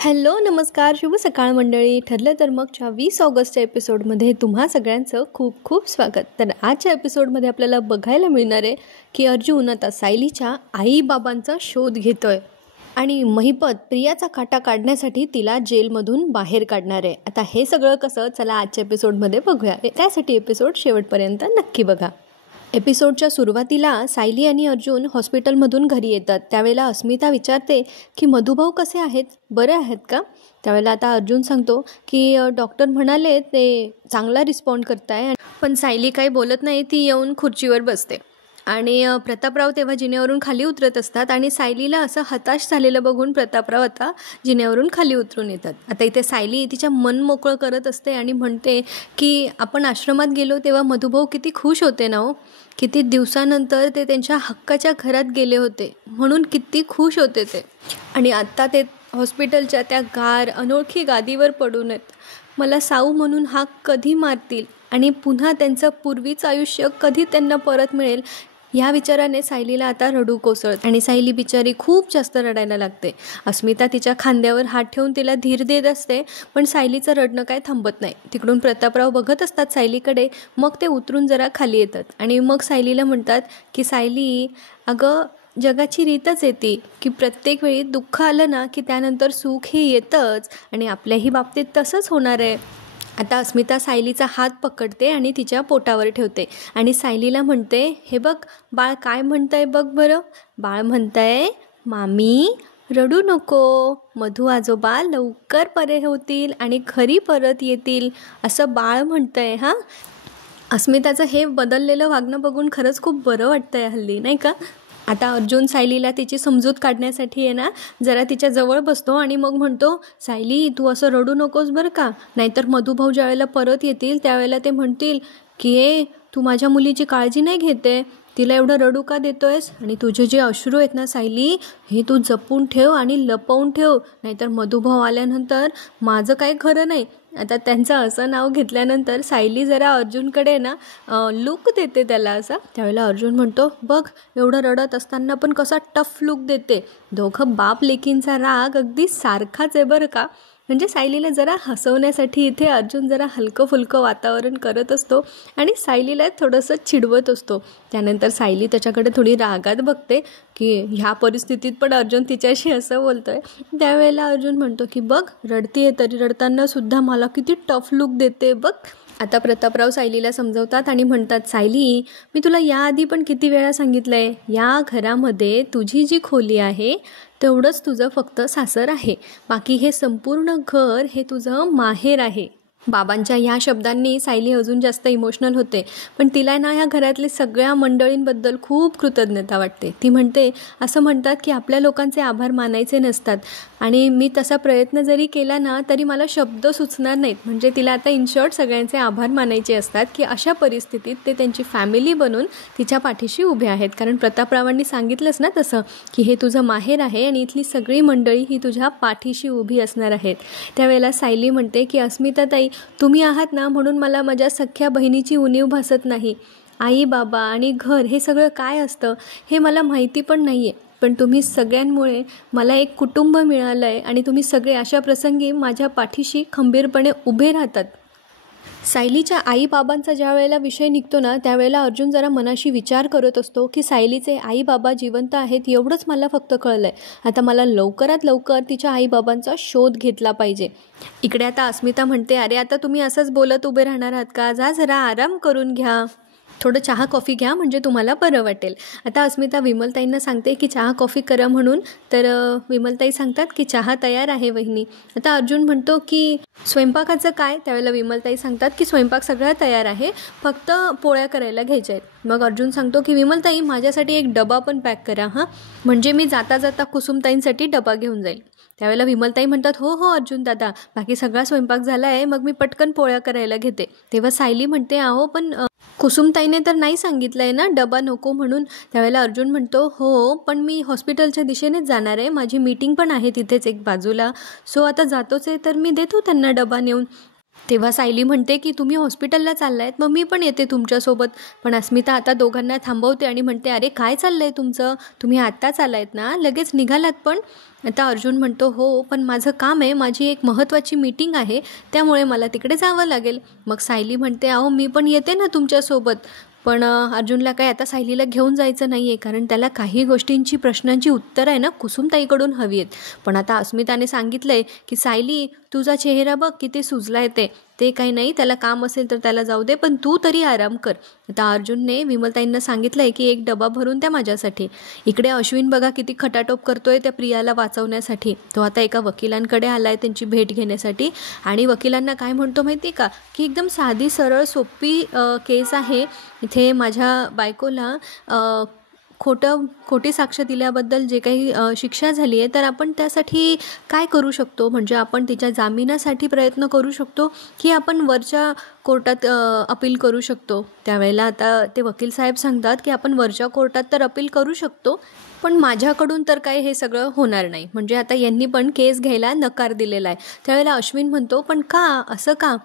Hello नमस्कार शुभ सकाळ मंडळी. ठरलं तर मगच्या 20 ऑगस्टच्या एपिसोडमध्ये तुम्हा सगळ्यांचं खूप खूप स्वागत. तर आजच्या एपिसोडमध्ये आपल्याला बघायला मिळणार आहे की अर्जुन आता सायलीच्या आईबाबांचा शोध घेतोय आणि महिपत प्रियाचा काटा काढण्यासाठी तिला जेलमधून बाहेर काढणार आहे. आता हे सगळं कसं, चला आजच्या एपिसोडमध्ये बघूया. त्यासाठी एपिसोड शेवटपर्यंत नक्की बघा. एपिसोडच्या सुरुवातीला सायली आणि अर्जुन हॉस्पिटलमधून घरी येतात. त्यावेळेला अस्मिता विचारते की मधुभाऊ कसे आहेत, बरे आहेत का? त्यावेळेला आता अर्जुन सांगतो की डॉक्टर म्हणाले ते चांगला रिस्पॉन्ड करताय. पण सायली काही बोलत नाही. ती येऊन खुर्चीवर बसते आणि प्रतापराव तेव्हा जिन्यावरून खाली उतरत असतात आणि सायलीला असं हताश झालेलं बघून प्रतापराव आता जिन्यावरून खाली उतरून येतात. आता इथे सायली तिच्या मन मोकळं करत असते आणि म्हणते की आपण आश्रमात गेलो तेव्हा मधुभाऊ किती खुश होते ना हो, किती दिवसानंतर ते त्यांच्या हक्काच्या घरात गेले होते म्हणून किती खुश होते ते. आणि आत्ता ते हॉस्पिटलच्या त्या गार अनोळखी गादीवर पडून आहेत. मला साऊ म्हणून हाक कधी मारतील आणि पुन्हा त्यांचं पूर्वीचं आयुष्य कधी त्यांना परत मिळेल, ह्या विचाराने सायलीला आता रडू कोसळत आणि सायली बिचारी खूप जास्त रडायला लागते. अस्मिता तिच्या खांद्यावर हात ठेवून तिला धीर देत असते, पण सायलीचं रडणं काय थांबत नाही. तिकडून प्रतापराव बघत असतात सायलीकडे. मग ते उतरून जरा खाली येतात आणि मग सायलीला म्हणतात की सायली, अगं जगाची रीतच येते की प्रत्येक वेळी दुःख आलं ना की त्यानंतर सुख हे येतंच आणि आपल्याही बाबतीत तसंच होणार आहे. आता अस्मिता सायलीचा हात पकडते आणि तिच्या पोटावर ठेवते आणि सायलीला म्हणते, हे बघ बाळ काय म्हणतंय बघ बरं. बाळ म्हणतंय, मामी रडू नको, मधू आजोबा लवकर बरे होतील आणि घरी परत येतील, असं बाळ म्हणतंय. हां, अस्मिताचं हे बदललेलं वागणं बघून खरंच खूप बरं वाटतंय हल्ली, नाही का? आता अर्जुन सायलीला तिची समजूत काढण्यासाठी आहे ना जरा तिच्या जवळ बसतो आणि मग म्हणतो, सायली तू असं रडू नकोस बरं का, नाहीतर मधुभाऊ ज्या वेळेला परत येतील त्यावेळेला ते म्हणतील की तू माझ्या मुलीची काळजी नाही घेते, तिला एवढं रडू का देतोयस, आणि तुझे जे अश्रू आहेत ना सायली, हे तू जपून ठेव आणि लपवून ठेव, नाहीतर मधुभाऊ आल्यानंतर माझं काही खरं नाही. आता त्यांचं असं नाव घेतल्यानंतर सायली जरा अर्जुनकडे ना लुक देते त्याला असा. त्यावेळेला अर्जुन म्हणतो, बघ एवढं रडत असताना पण कसा टफ लुक देते. दोघं बाप लेकींचा राग अगदी सारखाच आहे बरं का. म्हणजे सायलीला जरा हसवण्यासाठी इथे अर्जुन जरा हलकं फुलकं वातावरण करत असतो आणि सायलीला थोडंसं चिडवत असतो. त्यानंतर सायली त्याच्याकडे थोडी रागात बघते की ह्या परिस्थितीत पण अर्जुन तिच्याशी असं बोलतोय. त्यावेळेला अर्जुन म्हणतो की बघ रडतीये तरी रडताना सुद्धा मला किती टफ लुक देते बघ. आता प्रतापराव सायलीला समजवतात आणि म्हणतात, सायली मी तुला याआधी पण किती वेळा सांगितलं आहे, या घरामध्ये तुझी जी खोली आहे तेवढंच तुझं फक्त सासर आहे, बाकी हे संपूर्ण घर हे तुझं माहेर आहे. बाबांच्या ह्या शब्दांनी सायली अजून जास्त इमोशनल होते. पण तिला ना ह्या घरातले सगळ्या मंडळींबद्दल खूप कृतज्ञता वाटते. ती म्हणते, असं म्हणतात की आपल्या लोकांचे आभार मानायचे नसतात आणि मी तसा प्रयत्न जरी केला ना तरी मला शब्द सुचणार नाहीत. म्हणजे तिला आता इन शॉर्ट सगळ्यांचे आभार मानायचे असतात की अशा परिस्थितीत ते त्यांची फॅमिली बनून तिच्या पाठीशी उभे आहेत. कारण प्रतापरावांनी सांगितलंच ना तसं की हे तुझं माहेर आहे आणि इथली सगळी मंडळी ही तुझ्या पाठीशी उभी असणार आहेत. त्यावेळेला सायली म्हणते की अस्मिता ताई, तुम्ही आहात ना म्हणून मला माझ्या सख्या बहिणीची उणीव भासत नाही. आई बाबा आणि घर हे सगळं काय असतं हे मला माहिती पण नाही आहे, पण तुम्ही सगळ्यांमुळे मला एक कुटुंब मिळालं आहे आणि तुम्ही सगळे अशा प्रसंगी माझ्या पाठीशी खंबीरपणे उभे राहतात. सायलीच्या आईबाबांचा ज्या वेळेला विषय निघतो ना त्यावेळेला अर्जुन जरा मनाशी विचार करत असतो की सायलीचे आईबाबा जिवंत आहेत एवढंच मला फक्त कळलं आहे. आता मला लवकरात लवकर तिच्या आईबाबांचा शोध घेतला पाहिजे. इकडे आता अस्मिता म्हणते, अरे आता तुम्ही असंच बोलत उभे राहणार आहात का, जा जरा आराम करून घ्या, थोडं चहा कॉफी घ्या म्हणजे तुम्हाला बरं वाटेल. आता अस्मिता विमलताईंना सांगते की चहा कॉफी करा म्हणून. तर विमलताई सांगतात की चहा तयार आहे वहिनी. आता अर्जुन म्हणतो की स्वयंपाकाचं काय. त्यावेळेला विमलताई सांगतात की स्वयंपाक सगळा तयार आहे, फक्त पोळ्या करायला घ्यायच्या आहेत. मग अर्जुन सांगतो की विमलताई माझ्यासाठी एक डबा पण पॅक करा हां, म्हणजे मी जाता जाता कुसुमताईंसाठी डबा घेऊन जाईल. त्यावेळेला विमलताई म्हणतात, हो हो अर्जुन दादा, बाकी सगळा स्वयंपाक झाला आहे, मग मी पटकन पोळ्या करायला घेते. तेव्हा सायली म्हणते, अहो पण कुसुमताईने तर नाही सांगितलं आहे ना डबा नको म्हणून. त्यावेळेला अर्जुन म्हणतो, हो पण मी हॉस्पिटलच्या दिशेनेच जाणार आहे, माझी मीटिंग पण आहे तिथेच एक बाजूला, सो आता जातोच आहे तर मी देतो त्यांना डबा नेऊन. तेव्हा सायली म्हणते की तुम्ही हॉस्पिटलला चाललायत, मग मी पण येते तुमच्यासोबत. पण अस्मिता आता दोघांना थांबवते आणि म्हणते, अरे काय चाललंय तुमचं, तुम्ही आत्ताच आलायत ना, लगेच निघालात पण. आता अर्जुन म्हणतो, हो पण माझं काम आहे, माझी एक महत्त्वाची मीटिंग आहे, त्यामुळे मला तिकडे जावं लागेल. मग सायली म्हणते, अहो मी पण येते ना तुमच्यासोबत. पण अर्जुनला काय आता सायलीला घेऊन जायचं नाही आहे, कारण त्याला काही गोष्टींची प्रश्नांची उत्तरं आहे ना कुसुमताईकडून हवी आहेत. पण आता अस्मिताने सांगितलं आहे की सायली तुझा चेहरा बघ किती सुजला आहे, ते काही नाही, त्याला काम असेल तर त्याला जाऊ दे, पण तू तरी आराम कर. आता अर्जुनने विमलताईंना सांगितलं आहे की एक डबा भरून द्या माझ्यासाठी. इकडे अश्विन बघा किती खटाटोप करतोय त्या प्रियाला वाचवण्यासाठी. तो आता एका वकिलांकडे आला आहे त्यांची भेट घेण्यासाठी, आणि वकिलांना काय म्हणतो माहिती का, की एकदम साधी सरळ सोपी केस आहे. इथे माझ्या बायकोला खोटी साक्ष दिल्याबद्दल जे काही शिक्षा झाली आहे, तर आपण त्यासाठी काय करू शकतो, म्हणजे आपण तिच्या जामिनासाठी प्रयत्न करू शकतो की आपण वरच्या कोर्टात अपील करू शकतो. त्यावेळेला आता ते वकील साहेब सांगतात की आपण वरच्या कोर्टात तर अपील करू शकतो, पण माझ्याकडून तर काय हे सगळं होणार नाही. म्हणजे आता यांनी पण केस घ्यायला नकार दिलेला आहे. त्यावेळेला अश्विन म्हणतो, पण का, असं का?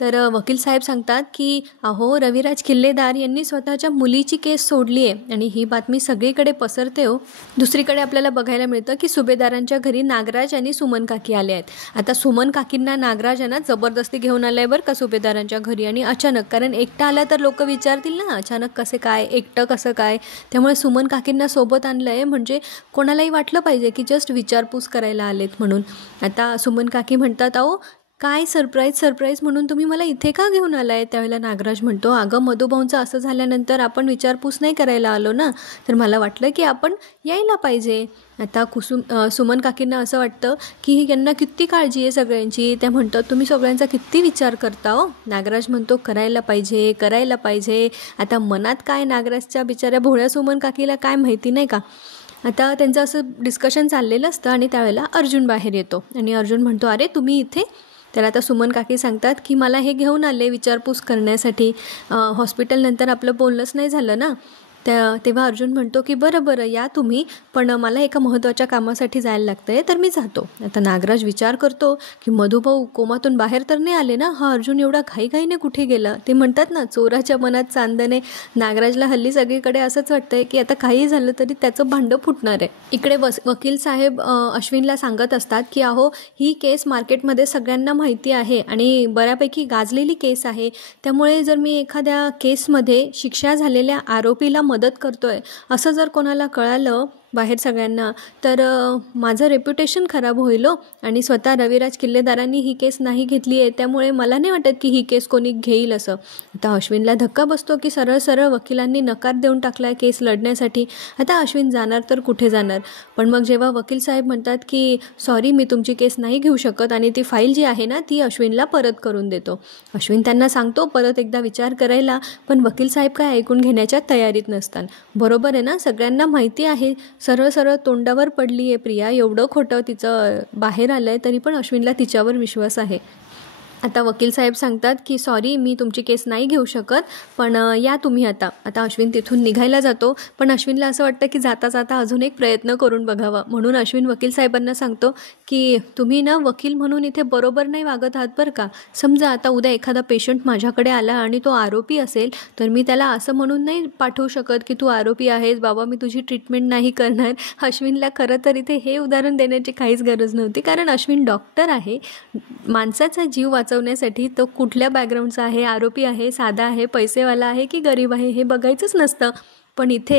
तर वकील साहेब सांगतात की अहो रविराज किल्लेदार यांनी स्वतःच्या मुलीची केस सोडली आहे आणि ही बातमी सगळीकडे पसरते हो. दुसरीकडे आपल्याला बघायला मिळतं की सुभेदारांच्या घरी नागराज आणि सुमन काकी आले आहेत. आता सुमन काकींना नागराज यांना जबरदस्ती घेऊन आलाय बरं का सुभेदारांच्या घरी, आणि अचानक, कारण एकटा आला तर लोक विचारतील ना अचानक कसे काय, एकटं कसं काय, त्यामुळे सुमन काकींना सोबत आणलं आहे, म्हणजे कोणालाही वाटलं पाहिजे की जस्ट विचारपूस करायला आलेत म्हणून. आता सुमन काकी म्हणतात, अहो काय सरप्राईज म्हणून तुम्ही मला इथे का घेऊन आलाय? त्यावेळेला नागराज म्हणतो, अगं मधुभाऊंचं असं झाल्यानंतर आपण विचारपूस नाही करायला आलो ना, तर मला वाटलं की आपण यायला पाहिजे. आता सुमन काकींना असं वाटतं की यांना किती काळजी आहे सगळ्यांची. त्या म्हणतात, तुम्ही सगळ्यांचा किती विचार करता हो. नागराज म्हणतो, करायला पाहिजे. आता मनात काय नागराजच्या बिचाऱ्या भोळ्या सुमन काकीला काय माहिती नाही का. आता त्यांचं असं डिस्कशन चाललेलं असतं आणि त्यावेळेला अर्जुन बाहेर येतो आणि अर्जुन म्हणतो, अरे तुम्ही इथे? तर आता सुमन काकी सांगतात की मला हे घेऊन आले विचारपूस करण्यासाठी, हॉस्पिटलनंतर आपलं बोलणंच नाही झालं ना. तेव्हा अर्जुन म्हणतो की बरं या तुम्ही, पण मला एका महत्त्वाच्या कामासाठी जायला लागतं आहे, तर मी जातो. आता नागराज विचार करतो की मधुभाऊ कोमातून बाहेर तर नाही आले ना, हा अर्जुन एवढा घाईघाईने कुठे गेला. ते म्हणतात ना चोराच्या मनात चांदणे. नागराजला हल्ली सगळीकडे असंच वाटतंय की आता काही झालं तरी त्याचं भांडं फुटणार आहे. इकडे वकील साहेब अश्विनला सांगत असतात की अहो ही केस मार्केटमध्ये सगळ्यांना माहिती आहे आणि बऱ्यापैकी गाजलेली केस आहे, त्यामुळे जर मी एखाद्या केसमध्ये शिक्षा झालेल्या आरोपीला मदत करतोय असं जर कोणाला कळालं बाहेर सगळ्यांना, तर माझं रेप्युटेशन खराब होईल हो. आणि स्वतः रविराज किल्लेदारांनी ही केस नाही घेतली आहे, त्यामुळे मला नाही वाटत की ही केस कोणी घेईल असं. आता अश्विनला धक्का बसतो की सरळ वकिलांनी नकार देऊन टाकला केस लढण्यासाठी. आता अश्विन जाणार तर कुठे जाणार. पण मग जेव्हा वकील साहेब म्हणतात की सॉरी मी तुमची केस नाही घेऊ शकत आणि ती फाईल जी आहे ना ती अश्विनला परत करून देतो. अश्विन त्यांना सांगतो परत एकदा विचार करायला, पण वकील साहेब काय ऐकून घेण्याच्या तयारीत नसतात. बरोबर आहे ना, सगळ्यांना माहिती आहे, सरळ तोंडावर पडली आहे प्रिया, एवढं खोटं तिचं बाहेर आलं आहे, तरी पण अश्विनला तिच्यावर विश्वास आहे. आता वकील साहेब सांगतात की सॉरी मी तुमची केस नाही घेऊ शकत, पण या तुम्ही आता. अश्विन तिथून निघायला जातो, पण अश्विनला असं वाटतं की जाता अजून एक प्रयत्न करून बघावा. म्हणून अश्विन वकील साहेबांना सांगतो की तुम्ही ना वकील म्हणून इथे बरोबर नाही वागत आहात बरं का. समजा आता उद्या एखादा पेशंट माझ्याकडे आला आणि तो आरोपी असेल, तर मी त्याला असं म्हणून नाही पाठवू शकत की तू आरोपी आहेस बाबा, मी तुझी ट्रीटमेंट नाही करणार. अश्विनला खरं तर इथे हे उदाहरण देण्याची काहीच गरज नव्हती, कारण अश्विन डॉक्टर आहे. माणसाचा जीव वाचवण्यासाठी तो कुठल्या बॅकग्राऊंडचा आहे, आरोपी आहे, साधा आहे, पैसेवाला आहे की गरीब आहे हे बघायचंच नसतं. पण इथे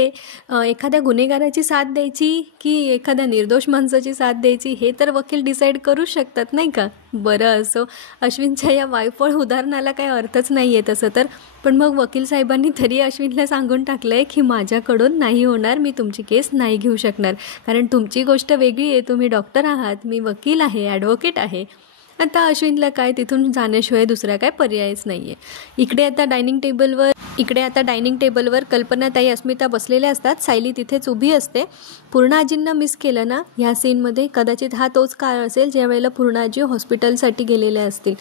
एखाद्या गुन्हेगाराची साथ द्यायची की एखाद्या निर्दोष माणसाची साथ द्यायची हे तर वकील डिसाईड करू शकतात नाही का. बरं असो, अश्विनच्या या वायफळ उदाहरणाला काही अर्थच नाही आहे तसं तर. पण मग वकील साहेबांनी तरी अश्विनला सांगून टाकलं आहे की माझ्याकडून नाही होणार, मी तुमची केस नाही घेऊ शकणार, कारण तुमची गोष्ट वेगळी आहे, तुम्ही डॉक्टर आहात, मी वकील आहे, ॲडव्होकेट आहे. आता अश्विनला काय तिथून जाण्याशिवाय दुसरा काय पर्यायच नाही आहे. इकडे आता डायनिंग टेबलवर कल्पनाताई अस्मिता बसलेल्या असतात. सायली तिथेच उभी असते. पूर्णाजींना मिस केलं ना ह्या सीनमध्ये, कदाचित हा तोच काळ असेल ज्या वेळेला पूर्णाजी हॉस्पिटलसाठी गेलेल्या असतील.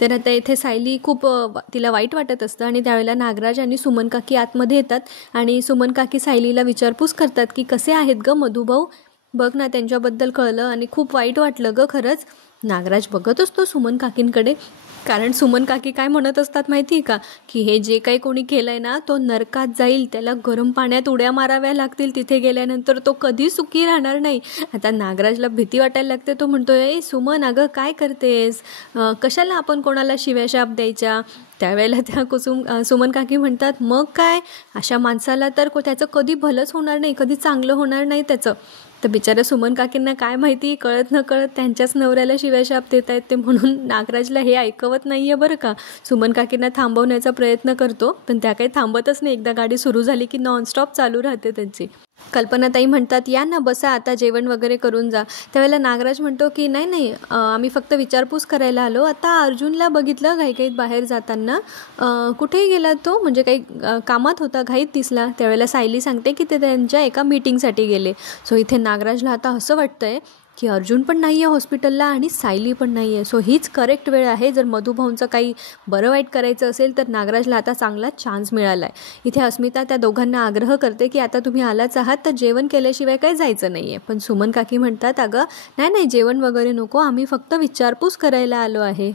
तर आता इथे सायली खूप तिला वाईट वाटत असतं आणि त्यावेळेला नागराज आणि सुमन काकी आतमध्ये येतात आणि सुमन काकी सायलीला विचारपूस करतात की कसे आहेत गं मधुभाऊ, बघ ना त्यांच्याबद्दल कळलं आणि खूप वाईट वाटलं गं खरंच. नागराज बघत असतो सुमन काकींकडे, कारण सुमन काकी काय म्हणत असतात माहिती आहे का, की हे जे काही कोणी केलं आहे ना तो नरकात जाईल, त्याला गरम पाण्यात उड्या माराव्या लागतील, तिथे गेल्यानंतर तो कधी सुखी राहणार नाही. आता नागराजला भीती वाटायला लागते. तो म्हणतो, ए सुमन, अगं काय करतेस, कशाला आपण कोणाला शिव्याशाप द्यायच्या. त्यावेळेला त्या सुमन काकी म्हणतात, मग काय, अशा माणसाला तर त्याचं कधी भलंच होणार नाही, कधी चांगलं होणार नाही त्याचं. तर बिचाऱ्या सुमन काकींना काय माहिती, कळत न कळत त्यांच्याच नवऱ्याला शिव्याशाप देत आहेत ते, म्हणून नागराजला हे ऐकवत नाही आहे बरं का. सुमन काकींना थांबवण्याचा प्रयत्न करतो, पण त्या काही थांबतच नाही. एकदा गाडी सुरू झाली की नॉनस्टॉप चालू राहते त्यांची. कल्पनाताई म्हणतात, या ना बसा, आता जेवण वगैरे करून जा. त्यावेळेला नागराज म्हणतो की नाही, आम्ही फक्त विचारपूस करायला आलो. आता अर्जुनला बघितलं घाईघाईत बाहेर जाताना, कुठेही गेला तो, म्हणजे काही कामात होता, घाईत दिसला. त्यावेळेला सायली सांगते की ते त्यांच्या एका मीटिंगसाठी गेले. सो इथे नागराजला आता असं वाटतंय की अर्जुन पण नाही आहे हॉस्पिटलला आणि सायली पण नाही आहे. सो हीच करेक्ट वेळ आहे. जर मधुभाऊंचं काही बरं वाईट करायचं असेल तर नागराजला आता चांगला चान्स मिळाला आहे. इथे अस्मिता त्या दोघांना आग्रह करते की आता तुम्ही आलाच आहात तर जेवण केल्याशिवाय काही जायचं नाही आहे. पण सुमन काकी म्हणतात, अगं नाही, जेवण वगैरे नको, आम्ही फक्त विचारपूस करायला आलो आहे.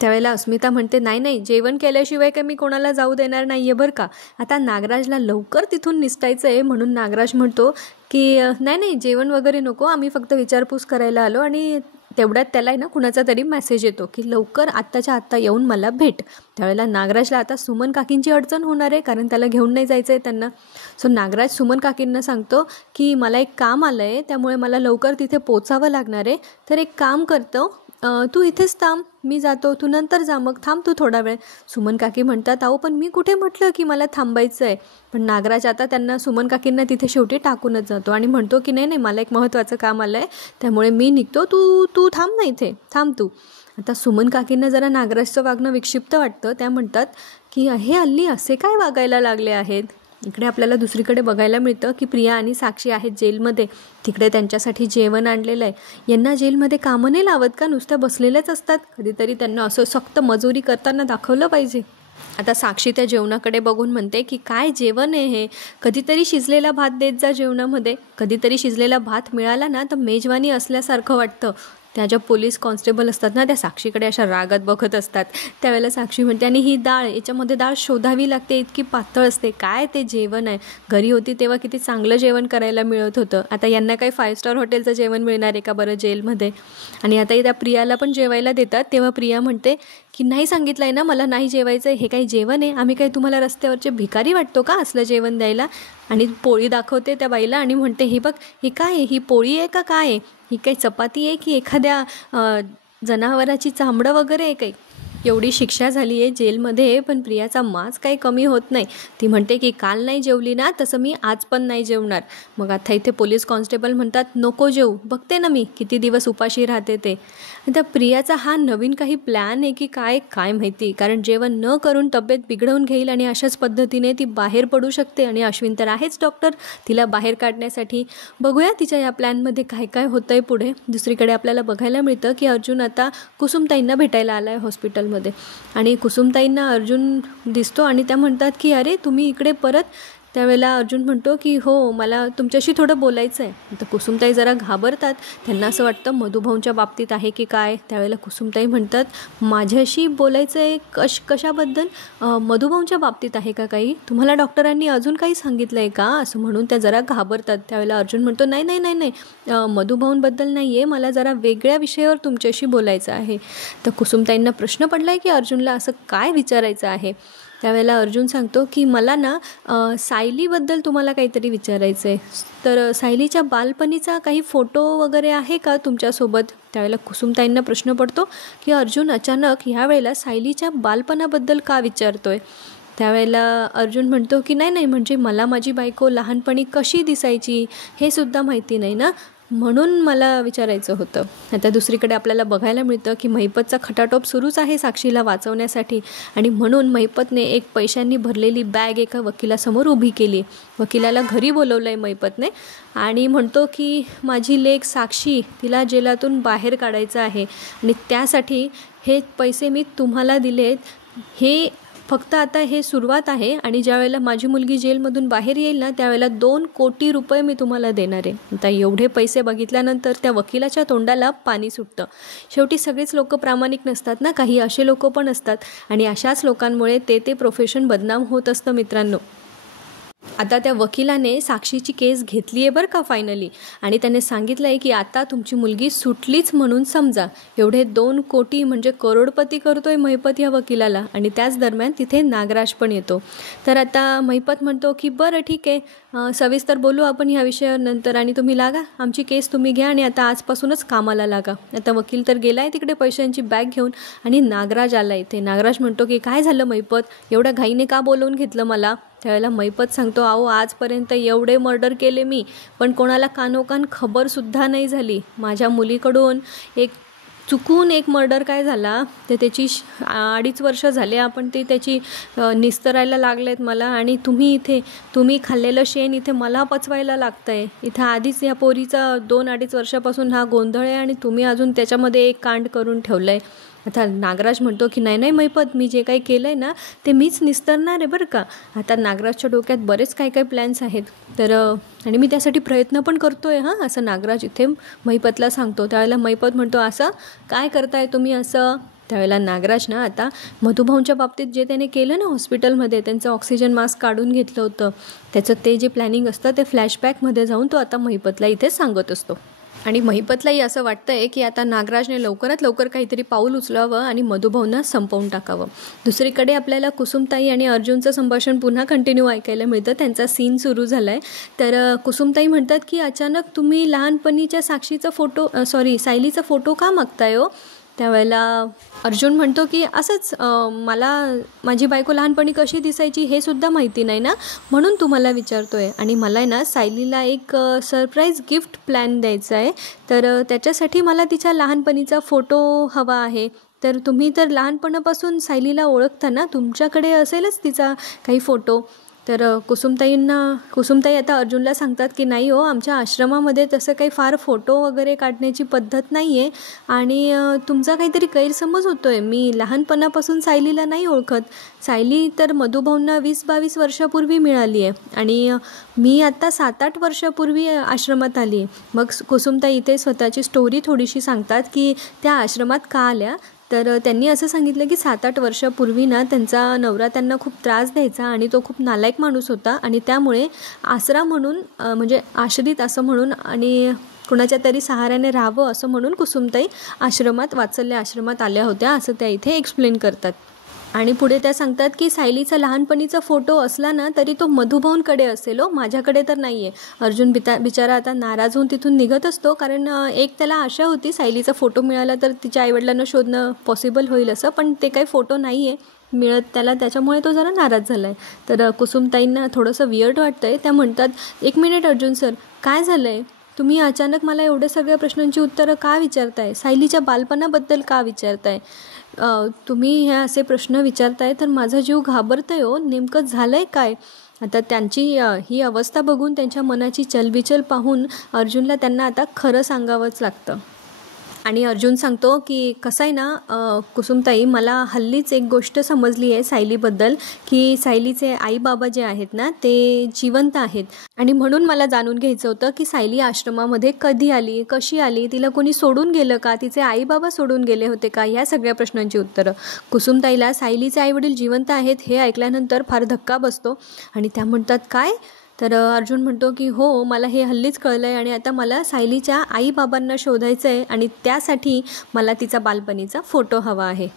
त्यावेळेला अस्मिता म्हणते, नाही, जेवण केल्याशिवाय काही मी कोणाला जाऊ देणार नाही आहे बरं का. आता नागराजला लवकर तिथून निसटायचं आहे, म्हणून नागराज म्हणतो की नाही, जेवण वगैरे नको, आम्ही फक्त विचारपूस करायला आलो. आणि तेवढ्यात त्याला ना कुणाचा तरी मेसेज येतो की लवकर आत्ताच्या आत्ता येऊन मला भेट. त्यावेळेला नागराजला आता सुमन काकींची अडचण होणार आहे, कारण त्याला घेऊन नाही जायचं आहे त्यांना. सो नागराज सुमन काकींना सांगतो की मला एक काम आलं आहे, त्यामुळे मला लवकर तिथे पोचावं लागणार आहे. तर एक काम करतो, तू इथेच थांब, मी जातो, तू नंतर जा, मग थांब तू थोडा वेळ. सुमन काकी म्हणतात, अहो पण मी कुठे म्हटलं की मला थांबायचं आहे. पण नागराज आता त्यांना सुमन काकींना तिथे शेवटी टाकूनच जातो आणि म्हणतो की नाही, मला एक महत्त्वाचं काम आलं आहे, त्यामुळे मी निघतो, तू थांब ना इथे, थांब तू. आता सुमन काकींना जरा नागराजचं वागणं विक्षिप्त वाटतं. त्या म्हणतात की हे हल्ली असे काय वागायला लागले आहेत. इकडे आपल्याला दुसरीकडे बघायला मिळतं की प्रिया आणि साक्षी आहेत जेलमध्ये. तिकडे त्यांच्यासाठी जेवण आणलेलं आहे. यांना जेलमध्ये कामं नाही लावत का, नुसत्या बसलेल्याच असतात. कधीतरी त्यांना असं सक्त मजुरी करताना दाखवलं पाहिजे. आता साक्षी त्या जेवणाकडे बघून म्हणते की काय जेवण आहे हे, कधीतरी शिजलेला भात देत जा जेवणामध्ये. कधीतरी शिजलेला भात मिळाला ना तर मेजवानी असल्यासारखं वाटतं. त्या ज्या पोलीस कॉन्स्टेबल असतात ना त्या साक्षीकडे अशा रागात बघत असतात. त्यावेळेला साक्षी म्हणते, आणि ही डाळ, याच्यामध्ये डाळ शोधावी लागते, इतकी पातळ असते, काय ते जेवण आहे. घरी होती तेव्हा किती चांगलं जेवण करायला मिळत होतं, आता यांना काही 5 स्टार हॉटेलचं जेवण मिळणार आहे का बरं जेलमध्ये. आणि आता त्या प्रियाला पण जेवायला देतात, तेव्हा प्रिया म्हणते की नाही सांगितलं आहे ना मला नाही जेवायचं आहे, हे काही जेवण आहे, आम्ही काही तुम्हाला रस्त्यावरचे भिकारी वाटतो का असलं जेवण द्यायला. आणि पोळी दाखवते त्या बाईला आणि म्हणते, हे बघ, हे काय आहे, ही पोळी आहे का काय आहे, ही काही चपाती आहे की एखाद्या जनावराची चामडं वगैरे आहे काही. एवढी शिक्षा झाली आहे जेलमध्ये, पण प्रियाचा मास काही कमी होत नाही. ती म्हणते की काल नाही जेवली ना तसं मी आज पण नाही जेवणार. मग आता इथे पोलीस कॉन्स्टेबल म्हणतात, नको जेवू, बघते ना मी किती दिवस उपाशी राहते ते. आता प्रियाचा हा नवीन काही प्लॅन आहे की काय माहिती, कारण जेवण न करून तब्येत बिघडवून घेईल आणि अशाच पद्धतीने ती बाहेर पडू शकते. आणि अश्विन तर आहेच डॉक्टर तिला बाहेर काढण्यासाठी. बघूया तिच्या या प्लॅनमध्ये काय होतं आहे पुढे. दुसरीकडे आपल्याला बघायला मिळतं की अर्जुन आता कुसुमताईंना भेटायला आला आहे हॉस्पिटलमध्ये. आणि कुसुमताईंना अर्जुन दिसतो आणि त्या म्हणतात की अरे तुम्ही इकडे परत. त्यावेळेला अर्जुन म्हणतो की हो, मला तुमच्याशी थोडं बोलायचं आहे. तर कुसुमताई जरा घाबरतात, त्यांना असं वाटतं मधुभाऊंच्या बाबतीत आहे की काय. त्यावेळेला कुसुमताई म्हणतात, माझ्याशी बोलायचं आहे, कशाबद्दल, मधुभाऊंच्या बाबतीत आहे का काही, तुम्हाला डॉक्टरांनी अजून काही सांगितलं आहे का, असं म्हणून त्या जरा घाबरतात. त्यावेळेला अर्जुन म्हणतो, नाही, मधुभाऊंबद्दल नाही आहे, मला जरा वेगळ्या विषयावर तुमच्याशी बोलायचं आहे. तर कुसुमताईंना प्रश्न पडला आहे की अर्जुनला असं काय विचारायचं आहे. त्यावेळेला अर्जुन सांगतो की मला ना सायलीबद्दल तुम्हाला काहीतरी विचारायचं आहे. तर सायलीच्या बालपणीचा काही फोटो वगैरे आहे का तुमच्यासोबत. त्यावेळेला कुसुमताईंना प्रश्न पडतो की अर्जुन अचानक ह्यावेळेला सायलीच्या बालपणाबद्दल का विचारतोय. त्यावेळेला अर्जुन म्हणतो की नाही, म्हणजे मला माझी बायको लहानपणी कशी दिसायची हे सुद्धा माहिती नाही ना, म्हणून मला विचारायचं होतं. आता दुसरीकडे आपल्याला बघायला मिळतं की महिपतचा खटाटोप सुरूच आहे साक्षीला वाचवण्यासाठी. आणि म्हणून महिपतने एक पैशांनी भरलेली बॅग एका वकिलासमोर उभी केली. वकिलाला घरी बोलवलं आहे महिपतने आणि म्हणतो की माझी लेक साक्षी, तिला जेलातून बाहेर काढायचं आहे आणि त्यासाठी हे पैसे मी तुम्हाला दिलेत. हे फक्त आता हे सुरुवात आहे आणि ज्यावेळेला माझी मुलगी जेलमधून बाहेर येईल ना त्यावेळेला 2 कोटी रुपये मी तुम्हाला देणार आहे. आता एवढे पैसे बघितल्यानंतर त्या वकिलाच्या तोंडाला पाणी सुटतं. शेवटी सगळेच लोक प्रामाणिक नसतात ना, काही असे लोक पण असतात आणि अशाच लोकांमुळे ते प्रोफेशन बदनाम होत असतं मित्रांनो. आता त्या वकिलाने साक्षीची केस घेतली आहे बरं का फायनली, आणि त्याने सांगितलं आहे की आता तुमची मुलगी सुटलीच म्हणून समजा. एवढे 2 कोटी म्हणजे करोडपती करतोय महिपत या वकिलाला. आणि त्याच दरम्यान तिथे नागराज पण येतो. तर आता महिपत म्हणतो की बरं ठीक आहे, सविस्तर बोलू आपण ह्या विषयावर नंतर, आणि तुम्ही लागा आमची केस तुम्ही घ्या आणि आता आजपासूनच कामाला लागा. आता वकील तर गेला आहे तिकडे पैशांची बॅग घेऊन आणि नागराज आला इथे. नागराज म्हणतो की काय झालं महिपत, एवढ्या घाईने का बोलवून घेतलं मला. त्यावेळेला महिपत सांगतो, अहो आजपर्यंत एवढे मर्डर केले मी, पण कोणाला कानोकान खबरसुद्धा नाही झाली. माझ्या मुलीकडून चुकून एक मर्डर काय झाला ते त्याची 2.5 वर्ष झाले आपण ते त्याची निस्तरायला लागलेत मला, आणि तुम्ही खाल्लेलं शेण इथे मला पचवायला लागतं आहे. इथं आधीच या पोरीचा 2-2.5 वर्षापासून हा गोंधळ आहे आणि तुम्ही अजून त्याच्यामध्ये एक कांड करून ठेवलं आहे. आता नागराज म्हणतो की नाही महिपत, मी जे काही केलं आहे ना ते मीच निस्तरणार आहे बरं का. आता नागराजच्या डोक्यात बरेच काही प्लॅन्स आहेत, तर आणि मी त्यासाठी प्रयत्न पण करतो आहे हां, असं नागराज इथे महिपतला सांगतो. त्यावेळेला महिपत म्हणतो, असं काय करताय तुम्ही असं. त्यावेळेला नागराज ना आता मधुभाऊंच्या बाबतीत जे त्याने केलं ना हॉस्पिटलमध्ये, त्यांचं ऑक्सिजन मास्क काढून घेतलं होतं, त्याचं ते जे प्लॅनिंग असतं ते फ्लॅशबॅकमध्ये जाऊन तो आता महिपतला इथे सांगत असतो. आणि महिपतलाही असं वाटतं आहे की आता नागराजने लवकरात लवकर काहीतरी पाऊल उचलावं आणि मधुभाऊंना संपवून टाकावं. दुसरीकडे आपल्याला कुसुमताई आणि अर्जुनचं संभाषण पुन्हा कंटिन्यू ऐकायला मिळतं. त्यांचा सीन सुरू झाला आहे. तर कुसुमताई म्हणतात की अचानक तुम्ही लहानपणीच्या सायलीचा फोटो का मागताय हो. त्यावेळेला अर्जुन म्हणतो की असंच मला माझी बायको लहानपणी कशी दिसायची हे सुद्धा माहिती नाही ना, म्हणून तुम्हाला विचारतो आहे. आणि मला आहे ना सायलीला एक सरप्राईज गिफ्ट प्लॅन द्यायचा आहे, तर त्याच्यासाठी मला तिच्या लहानपणीचा फोटो हवा आहे. तर तुम्ही तर लहानपणापासून सायलीला ओळखता ना, तुमच्याकडे असेलच तिचा काही फोटो. तर कुसुमताई आता अर्जुनला सांगतात की नाही हो, आमच्या आश्रमामध्ये तसं काही फार फोटो वगैरे काढण्याची पद्धत नाही आहे आणि तुमचा काहीतरी गैरसमज होतो आहे. मी लहानपणापासून सायलीला नाही ओळखत. सायली तर मधुभाऊंना 20-22 वर्षापूर्वी मिळाली आहे आणि मी आता 7-8 वर्षापूर्वी आश्रमात आली आहे. मग कुसुमताई इथे स्वतःची स्टोरी थोडीशी सांगतात की त्या आश्रमात का आल्या. तर त्यांनी असं सांगितलं की 7-8 वर्षापूर्वी ना त्यांचा नवरा त्यांना खूप त्रास द्यायचा आणि तो खूप नालायक माणूस होता, आणि त्यामुळे आसरा म्हणून म्हणजे आश्रित असं म्हणून आणि कुणाच्या तरी सहाऱ्याने राहावं असं म्हणून कुसुमताई वात्सल्य आश्रमात आल्या होत्या, असं त्या इथे एक्सप्लेन करतात. आणि पुढे त्या सांगतात की सायलीचा लहानपणीचा फोटो असला ना तरी तो मधुभाऊंकडे असेल हो, माझ्याकडे तर नाही आहे. अर्जुन बिचारा आता नाराज होऊन तिथून निघत असतो, कारण एक त्याला आशा होती सायलीचा फोटो मिळाला तर तिच्या आईवडिलांना शोधणं पॉसिबल होईल असं, पण ते काही फोटो नाही आहे मिळत त्याला, त्याच्यामुळे तो जरा नाराज झाला आहे. तर कुसुमताईंना थोडंसं वियर्ड वाटतं आहे. त्या म्हणतात, 1 मिनिट अर्जुन सर, काय झालं आहे, तुम्ही अचानक मला एवढ्या सगळ्या प्रश्नांची उत्तरं का विचारताय, सायलीच्या बालपणाबद्दल का विचारताय, तुम्ही हे असे प्रश्न विचारताय तर माझा जीव घाबरतोय हो, नेमकं झालं आहे काय. आता त्यांची ही अवस्था बघून, त्यांच्या मनाची चलबिचल पाहून अर्जुनला त्यांना आता खरं सांगावंच लागतं. आणि अर्जुन सांगतो की कसं आहे ना कुसुमताई, मला हल्लीच एक गोष्ट समजली आहे सायलीबद्दल, की सायलीचे आई बाबा जे आहेत ना ते जिवंत आहेत, आणि म्हणून मला जाणून घ्यायचं होतं की सायली आश्रमामध्ये कधी आली, कशी आली, तिला कोणी सोडून गेलं का, तिचे आई बाबा सोडून गेले होते का, या सगळ्या प्रश्नांची उत्तरं. कुसुमताईला सायलीचे आईवडील जिवंत आहेत हे ऐकल्यानंतर फार धक्का बसतो आणि त्या म्हणतात काय. तर अर्जुन म्हणतो की हो, मला हे हल्लीच कळलं आहे आणि आता मला सायलीच्या आईबाबांना शोधायचं आहे आणि त्यासाठी मला तिचा बालपणीचा फोटो हवा आहे.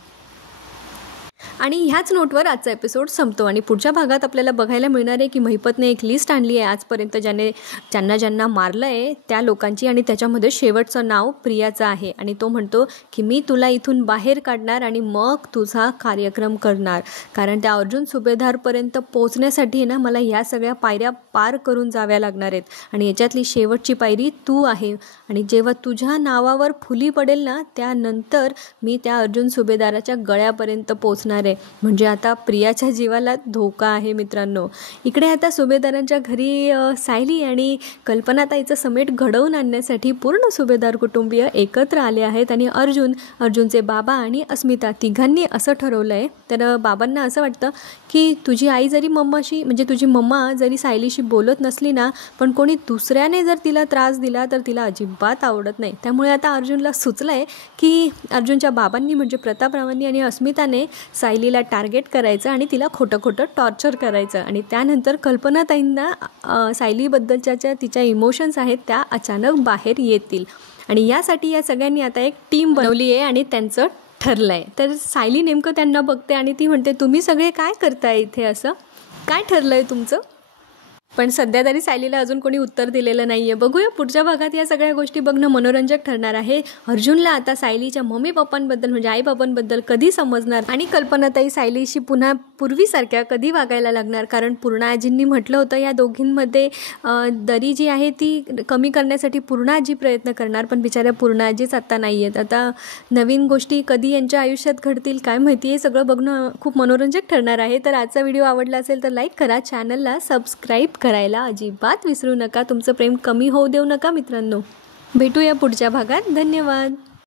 आणि ह्याच नोटवर आजचा एपिसोड संपतो आणि पुढच्या भागात आपल्याला बघायला मिळणार आहे की महिपतने एक लिस्ट आणली आहे आजपर्यंत ज्यांना मारलं आहे त्या लोकांची, आणि त्याच्यामध्ये शेवटचं नाव प्रियाचं आहे. आणि तो म्हणतो की मी तुला इथून बाहेर काढणार आणि मग तुझा कार्यक्रम करणार, कारण त्या अर्जुन सुभेदारपर्यंत पोहोचण्यासाठी ना मला ह्या सगळ्या पायऱ्या पार करून जाव्या लागणार आहेत, आणि याच्यातली शेवटची पायरी तू आहे. आणि जेव्हा तुझ्या नावावर फुली पडेल ना त्यानंतर मी त्या अर्जुन सुभेदाराच्या गळ्यापर्यंत पोहोचणार असणार आहे. म्हणजे आता प्रियाच्या जीवाला धोका आहे मित्रांनो. इकडे आता सुभेदारांच्या घरी सायली आणि कल्पनाताईचं समेट घडवून आणण्यासाठी पूर्ण सुभेदार कुटुंबीय एकत्र आले आहेत. आणि अर्जुनचे बाबा आणि अस्मिता तिघांनी असं ठरवलं आहे. तर बाबांना असं वाटतं की तुझी आई जरी म्हणजे तुझी मम्मा जरी सायलीशी बोलत नसली ना, पण कोणी दुसऱ्याने जर तिला त्रास दिला तर तिला अजिबात आवडत नाही. त्यामुळे आता अर्जुनला सुचलं आहे की अर्जुनच्या बाबांनी म्हणजे प्रतापरावांनी आणि अस्मिताने सायलीला टार्गेट करायचं आणि तिला खोटं टॉर्चर करायचं. आणि त्यानंतर कल्पनाताईंना सायलीबद्दलच्या ज्या तिच्या इमोशन्स आहेत त्या अचानक बाहेर येतील. आणि यासाठी या सगळ्यांनी आता एक टीम बनवली आहे आणि त्यांचं ठरलं आहे. तर सायली नेमकं त्यांना बघते आणि ती म्हणते, तुम्ही सगळे काय करताय इथे, असं काय ठरलं आहे तुमचं? पण सध्या तरी सायलीला अजून कोणी उत्तर दिलेलं नाही आहे. बघूया पुढच्या भागात या सगळ्या गोष्टी बघणं मनोरंजक ठरणार आहे. अर्जुनला आता सायलीच्या मम्मी पप्पांबद्दल म्हणजे आई बाबांबद्दल कधी समजणार आणि कल्पनाताई सायलीशी पुन्हा पूर्वीसारख्या कधी वागायला लागणार. कारण पूर्णा आजींनी म्हटलं होतं या दोघींमध्ये दरी जी आहे ती कमी करण्यासाठी पूर्णा आजी प्रयत्न करणार, पण बिचाऱ्या पूर्णा आजीच आता नाही आहेत. आता नवीन गोष्टी कधी यांच्या आयुष्यात घडतील काय माहिती. हे सगळं बघणं खूप मनोरंजक ठरणार आहे. तर आजचा व्हिडिओ आवडला असेल तर लाईक करा, चॅनलला सबस्क्राईब करायला अजिबात विसरू नका. तुमचं प्रेम कमी होऊ देऊ नका मित्रांनो. भेटूया पुढच्या भागात. धन्यवाद.